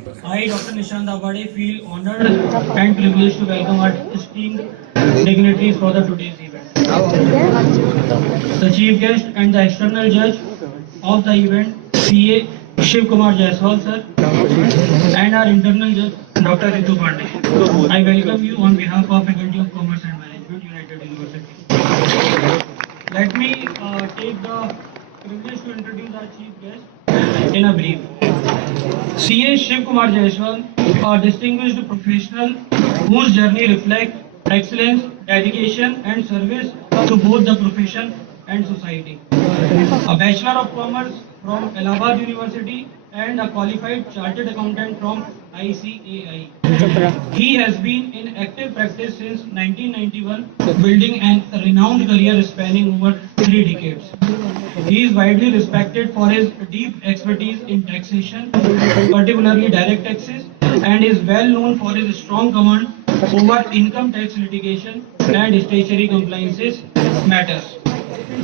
I, Dr. Nishant Abade, feel honored and privileged to welcome our esteemed dignitaries for the today's event. The chief guest and the external judge of the event, CA Shiv Kumar Jaiswal sir, and our internal judge, Dr. Ritu Pandey. I welcome you on behalf of Faculty of Commerce and Management, United University. Let me take the privilege to introduce our chief guest in a brief. CA Shiv Kumar Jaiswal, a distinguished professional whose journey reflects excellence, dedication and service to both the profession and society. A Bachelor of Commerce from Allahabad University and a qualified chartered accountant from ICAI. He has been in active practice since 1991, building an renowned career spanning over 3 decades. He is widely respected for his deep expertise in taxation, particularly direct taxes, and is well known for his strong command over income tax litigation and statutory compliances matters.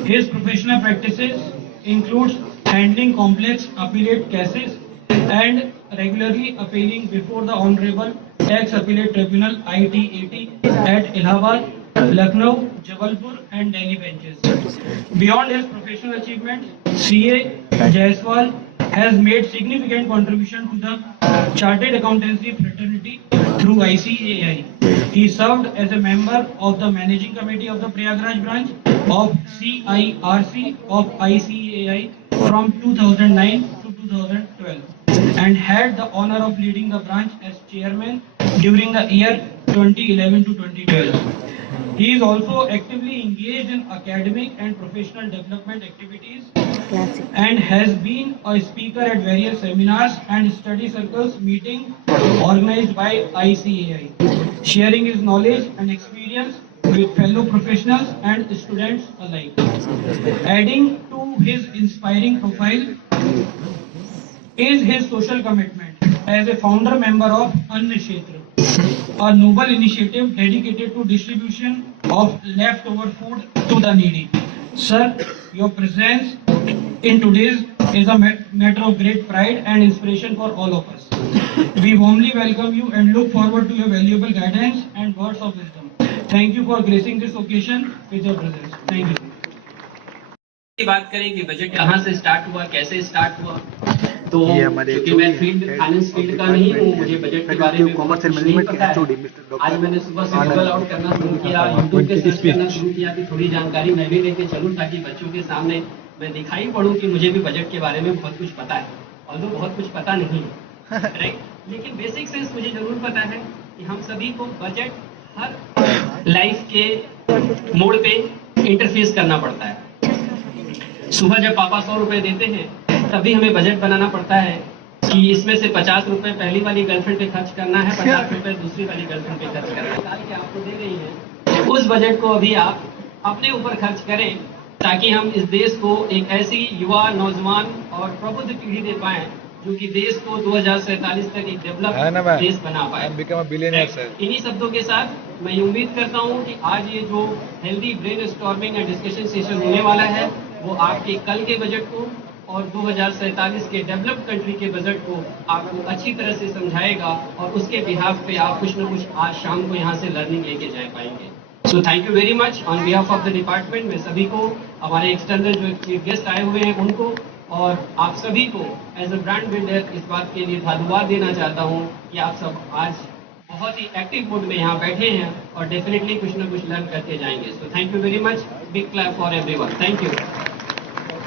His professional practices includes handling complex appellate cases and regularly appealing before the Honorable Tax Appellate Tribunal ITAT at Allahabad, Lucknow, Jabalpur and Delhi benches. Beyond his professional achievements, CA Jaiswal has made significant contribution to the Chartered Accountancy Fraternity through ICAI. He served as a member of the Managing Committee of the Prayagraj branch of CIRC of ICAI from 2009 to 2012 and had the honor of leading the branch as chairman during the year 2011 to 2012. He is also actively engaged in academic and professional development activities and has been a speaker at various seminars and study circles meetings organized by ICAI, sharing his knowledge and experience with fellow professionals and students alike. Adding to his inspiring profile is his social commitment as a founder member of Anna Kshetra, a noble initiative dedicated to distribution of leftover food to the needy. Sir, your presence in today's is a matter of great pride and inspiration for all of us. We warmly welcome you and look forward to your valuable guidance and words of wisdom. Thank you for gracing this occasion with your presence. Thank you. बात करें कि बजट कहाँ से स्टार्ट हुआ, कैसे स्टार्ट हुआ, तो क्योंकि मैं फाइनेंस फील्ड का नहीं हूँ, मुझे बजट के बारे में कुछ नहीं पता है। आज मैंने सुबह से गूगल आउट करना शुरू किया, यूट्यूब पे सर्च करना शुरू किया कि थोड़ी जानकारी मैं भी लेके चलूँ ताकि बच्चों के सामने मैं दिखाई पड़ूँ कि मुझे भी बजट के बारे में बहुत कुछ पता है, और तो बहुत कुछ पता नहीं है, राइट। लेकिन बेसिक सेंस मुझे जरूर पता है कि हम सभी को बजट हर लाइफ के मोड़ पे इंटरफेस करना पड़ता है। सुबह जब पापा 100 रुपए देते हैं तभी हमें बजट बनाना पड़ता है कि इसमें से 50 रुपए पहली वाली गर्लफ्रेंड पे खर्च करना है, 50 रुपए दूसरी वाली गर्लफ्रेंड पे खर्च करना है। निकाल के आपको दे रही है, उस बजट को अभी आप अपने ऊपर खर्च करें ताकि हम इस देश को एक ऐसी युवा, नौजवान और प्रबुद्ध पीढ़ी दे पाए जो कि देश को 2047 तक एक डेवलप देश बना पाए। इन्हीं शब्दों के साथ मैं ये उम्मीद करता हूँ कि आज ये जो healthy brain storming and discussion session होने वाला है वो आपके कल के बजट को और 2047 के डेवलप्ड कंट्री के बजट को आपको अच्छी तरह से समझाएगा और उसके बिहाफ पे आप कुछ न कुछ आज शाम को यहाँ से लर्निंग लेके जा पाएंगे। So thank you very much on behalf of the department. मैं सभी को, हमारे एक्सटर्नल जो चीफ गेस्ट आए हुए हैं उनको और आप सभी को एज अ ब्रांड बिल्डर इस बात के लिए धन्यवाद देना चाहता हूँ कि आप सब आज बहुत ही एक्टिव मोड में यहाँ बैठे हैं और डेफिनेटली कुछ न कुछ लर्न करके जाएंगे। So thank you very much, big clap for everyone. Thank you.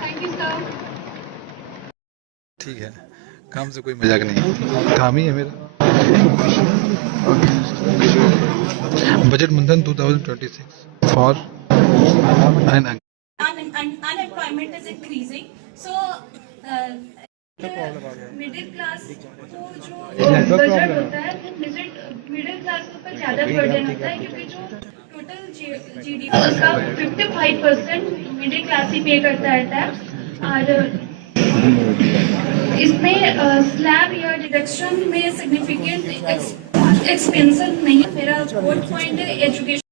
Thank you sir. ठीक है, काम से कोई मजाक नहीं, काम ही है मेरा। बजट मंथन 2026 for unemployment is increasing, so middle class को जो बजट होता है वो मिडिल क्लास के ऊपर ज्यादा बर्डन होता है क्योंकि जो टोटल जीडीपी का 55% मिडिल क्लास ही पे करता है टैक्स। और इसमें स्लैब या डिडक्शन में सिग्निफिकेंट एक्सपेंशन नहीं। मेरा फोर्थ पॉइंट है education.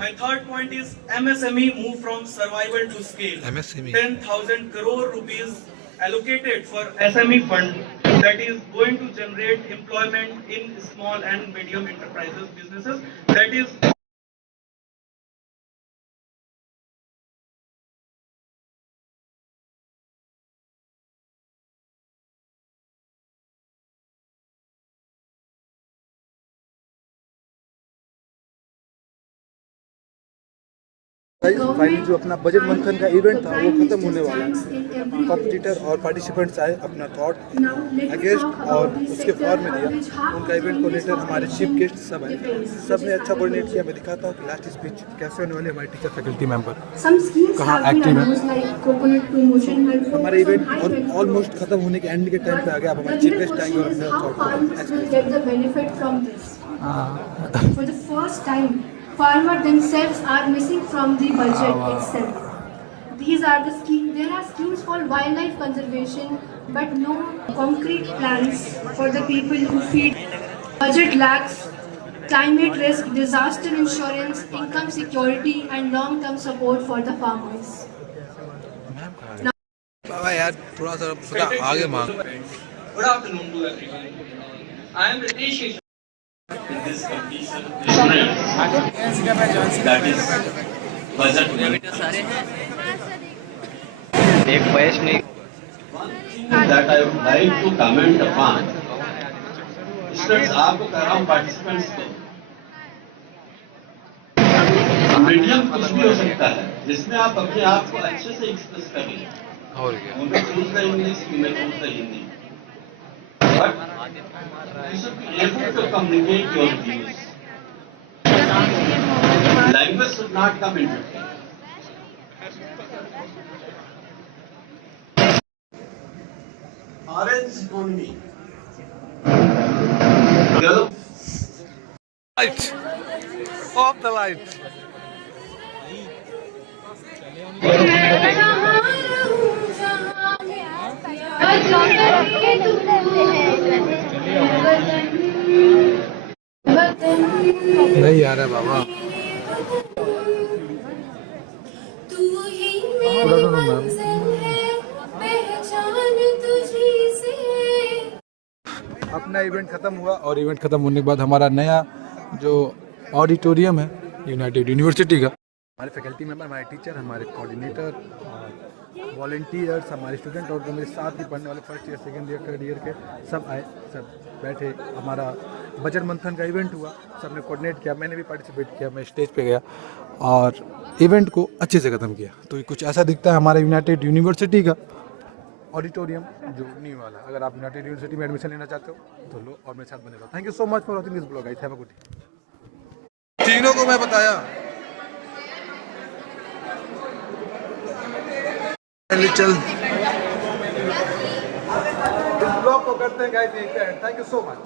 My third point is MSME move from survival to scale. MSME 10,000 crore rupees allocated for SME fund that is going to generate employment in small and medium enterprises, businesses. That is finally जो अपना बजट मंथन का इवेंट था वो खत्म होने वाला है। कॉम्पिटिटर और पार्टिसिपेंट्स आए, अपना थॉट अगेंस्ट और उसके फॉर में दिया। उनका इवेंट कोऑर्डिनेटर, हमारे चीफ गेस्ट सब आए, सब ने अच्छा कोऑर्डिनेट किया। मैं दिखाता हूँ कि लास्ट स्पीच कैसे होने वाली। हमारे टीचर फैकल्टी मेंबर कहाँ एक्टिव है। हमारे इवेंट और ऑलमोस्ट खत्म होने के एंड के टाइम पे आ गया। अब हमारे चीफ गेस्ट आएंगे और अपने farmers themselves are missing from the budget itself. These are the schemes. There are schemes for wildlife conservation, but no concrete plans for the people who feed. Budget lacks climate risk, disaster insurance, income security, and long-term support for the farmers. बाबा यार थोड़ा सा आगे मांग। Good afternoon to everyone. I am Ritesh. In this competition, that is budget money. एक बयस नहीं One thing that I would like to comment upon, students, आपको कह रहा हूँ participants को, मीडियम कुछ भी हो सकता है जिसमें आप अपने आप को अच्छे से एक्सप्रेस कर लें। You may choose the English, you may choose the Hindi, but you should be able to communicate your views. Language should not come into it. Orange economy. Light. Off the light. नहीं आ रहा बाबा। अपना इवेंट खत्म हुआ और इवेंट खत्म होने के बाद हमारा नया जो ऑडिटोरियम है यूनाइटेड यूनिवर्सिटी का, हमारे फैकल्टी मेंबर, हमारे टीचर, हमारे कोऑर्डिनेटर, वॉलंटियर्स, हमारे स्टूडेंट और जो मेरे साथ ही पढ़ने वाले first year, second year, third year के सब आए, सब बैठे। हमारा बजट मंथन का इवेंट हुआ, सब ने कोऑर्डिनेट किया, मैंने भी पार्टिसिपेट किया। मैं स्टेज पे गया और इवेंट को अच्छे से ख़त्म किया। तो ये कुछ ऐसा दिखता है हमारा यूनाइटेड यूनिवर्सिटी का ऑडिटोरियम जो न्यू वाला। अगर आप यूनाइटेड यूनिवर्सिटी में एडमिशन लेना चाहते हो तो लो और मेरे साथ बने रहो। Thank you so much for watching this blog guys. Have a good day. तीनों को मैं बताया चल इस ब्लॉग को करते हैं guys. Thank you so much.